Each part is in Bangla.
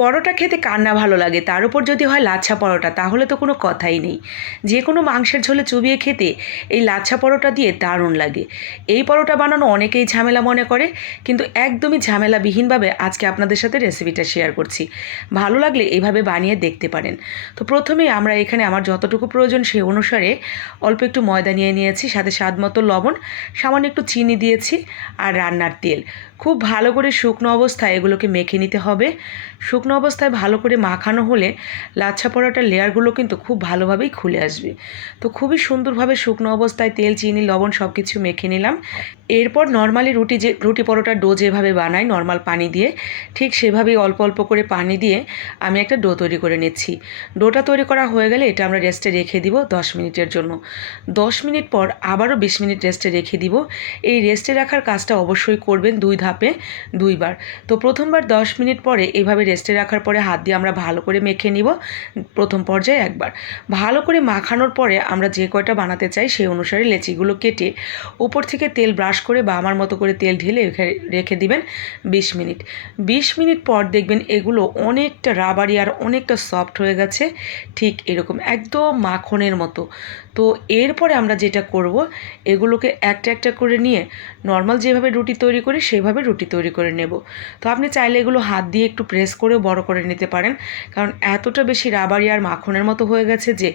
পরোটা খেতে কার না ভালো লাগে? তার উপর যদি হয় লাচ্ছা পরোটা, তাহলে তো কোনো কথাই নেই। যে কোনো মাংসের ঝোলে চুবিয়ে খেতে এই লাচ্ছা পরোটা দিয়ে দারুণ লাগে। এই পরোটা বানানো অনেকেই ঝামেলা মনে করে, কিন্তু একদমই ঝামেলাবিহীনভাবে আজকে আপনাদের সাথে রেসিপিটা শেয়ার করছি। ভালো লাগলে এইভাবে বানিয়ে দেখতে পারেন। তো প্রথমেই আমরা এখানে আমার যতটুকু প্রয়োজন সেই অনুসারে অল্প একটু ময়দা নিয়ে নিয়েছি, সাথে স্বাদ মতো লবণ, সামান্য একটু চিনি দিয়েছি আর রান্নার তেল। খুব ভালো করে শুকনো অবস্থায় এগুলোকে মেখে নিতে হবে। শুকনো অবস্থায় ভালো করে মাখানো হলে লাচ্ছা পরোটার লেয়ারগুলো কিন্তু খুব ভালোভাবেই খুলে আসবে। তো খুবই সুন্দরভাবে শুকনো অবস্থায় তেল, চিনি, লবণ সব কিছু মেখে নিলাম। এরপর নর্মালি রুটি যে, রুটি পরোটার ডো যেভাবে বানাই, নর্মাল পানি দিয়ে, ঠিক সেভাবেই অল্প অল্প করে পানি দিয়ে আমি একটা ডো তৈরি করে নিচ্ছি। ডোটা তৈরি করা হয়ে গেলে এটা আমরা রেস্টে রেখে দিব দশ মিনিটের জন্য। দশ মিনিট পর আবারও বিশ মিনিট রেস্টে রেখে দিব। এই রেস্টে রাখার কাজটা অবশ্যই করবেন দুই ধাপে, দুইবার। তো প্রথমবার দশ মিনিট পরে এইভাবে রেস্টে রাখার পরে হাত দিয়ে আমরা ভালো করে মেখে নিব, প্রথম পর্যায়ে একবার। ভালো করে মাখানোর পরে আমরা যে কয়টা বানাতে চাই সেই অনুসারে লেচিগুলো কেটে উপর থেকে তেল ব্রাশ করে বা আমার মতো করে তেল ঢেলে রেখে দিবেন বিশ মিনিট। বিশ মিনিট পর দেখবেন এগুলো অনেকটা রাবারি আর অনেকটা সফট হয়ে গেছে, ঠিক এরকম, একদম মাখনের মতো। তো এরপরে আমরা যেটা করব, এগুলোকে একটা একটা করে নিয়ে নর্মাল যেভাবে রুটি তৈরি করি সেভাবে রুটি তৈরি করে নেব। তো আপনি চাইলে এগুলো হাত দিয়ে একটু প্রেস করেও বড় করে নিতে পারেন। কারণ এতটা বেশি রাবারি আর মাখনের মতো হয়ে গেছে যে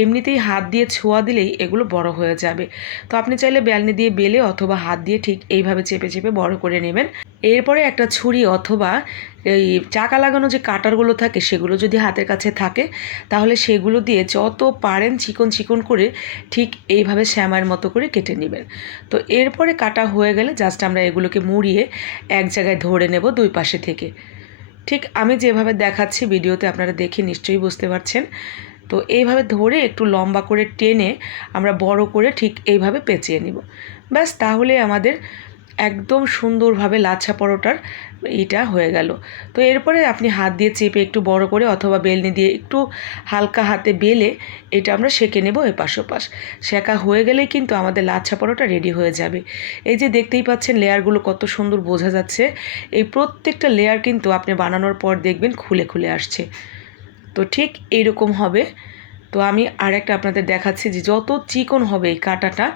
এমনিতেই হাত দিয়ে ছোঁয়া দিলেই এগুলো বড় হয়ে যাবে। তো আপনি চাইলে বেলনি দিয়ে বেলে অথবা হাত দিয়ে ঠিক এইভাবে চেপে চেপে বড় করে নেবেন। এরপরে একটা ছুরি অথবা এই চাকা লাগানো যে কাটারগুলো থাকে সেগুলো যদি হাতের কাছে থাকে, তাহলে সেগুলো দিয়ে যত পারেন চিকন চিকন করে ঠিক এইভাবে শ্যামার মতো করে কেটে নেবেন। তো এরপরে কাটা হয়ে গেলে জাস্ট আমরা এগুলোকে মুড়িয়ে এক জায়গায় ধরে নেব দুই পাশে থেকে। ঠিক আমি যেভাবে দেখাচ্ছি ভিডিওতে আপনারা দেখে নিশ্চয়ই বুঝতে পারছেন। তো এইভাবে ধরে একটু লম্বা করে টেনে আমরা বড় করে ঠিক এইভাবে পেঁচিয়ে নিব। ব্যাস তাহলে আমাদের একদম সুন্দরভাবে লাচ্ছা পরোটার এটা হয়ে গেল। তো এরপরে আপনি হাত দিয়ে চেপে একটু বড় করে অথবা বেলনি দিয়ে একটু হালকা হাতে বেলে এটা আমরা সেঁকে নেব এপাশ ওপাশ। সেঁকা হয়ে গেলেই কিন্তু আমাদের লাচ্ছা পরোটা রেডি হয়ে যাবে। এই যে দেখতেই পাচ্ছেন লেয়ারগুলো কত সুন্দর বোঝা যাচ্ছে। এই প্রত্যেকটা লেয়ার কিন্তু আপনি বানানোর পর দেখবেন খুলে খুলে আসছে। তো ঠিক এইরকম হবে। তো আমি আর একটা আপনাদের দেখাচ্ছি যে যত চিকন হবে এই কাটাটা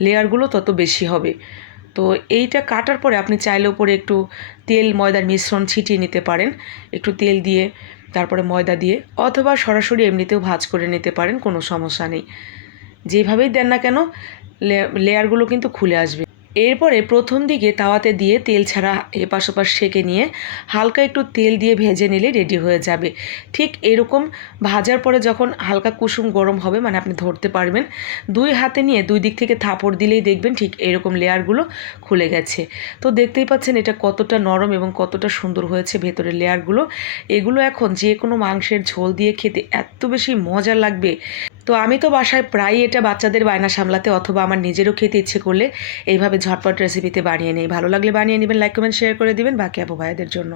লেয়ারগুলো তত বেশি হবে। তো এইটা কাটার পরে আপনি চাইলে ওপরে একটু তেল, ময়দার মিশ্রণ ছিটিয়ে নিতে পারেন। একটু তেল দিয়ে, তারপরে ময়দা দিয়ে, অথবা সরাসরি এমনিতেও ভাজ করে নিতে পারেন, কোনো সমস্যা নেই। যেভাবেই দেন না কেন লেয়ারগুলো কিন্তু খুলে আসবে। এরপরে প্রথম দিকে তাওয়াতে দিয়ে তেল ছাড়া এপাশ ওপাশ সেঁকে নিয়ে হালকা একটু তেল দিয়ে ভেজে নিলে রেডি হয়ে যাবে। ঠিক এরকম ভাজার পরে যখন হালকা কুসুম গরম হবে মানে আপনি ধরতে পারবেন, দুই হাতে নিয়ে দুই দিক থেকে থাপড় দিলেই দেখবেন ঠিক এরকম লেয়ারগুলো খুলে গেছে। তো দেখতেই পাচ্ছেন এটা কতটা নরম এবং কতটা সুন্দর হয়েছে ভেতরের লেয়ারগুলো। এগুলো এখন যে কোনো মাংসের ঝোল দিয়ে খেতে এত বেশি মজা লাগবে। তো আমি তো বাসায় প্রায়ই এটা বাচ্চাদের বায়না সামলাতে অথবা আমার নিজেরও খেতে ইচ্ছে করলে এইভাবে ঝটপট রেসিপিতে বানিয়ে নিই। ভালো লাগলে বানিয়ে নেবেন লাইক কমেন্ট শেয়ার করে দিবেন। বাকি আপু ভাইয়াদের জন্য।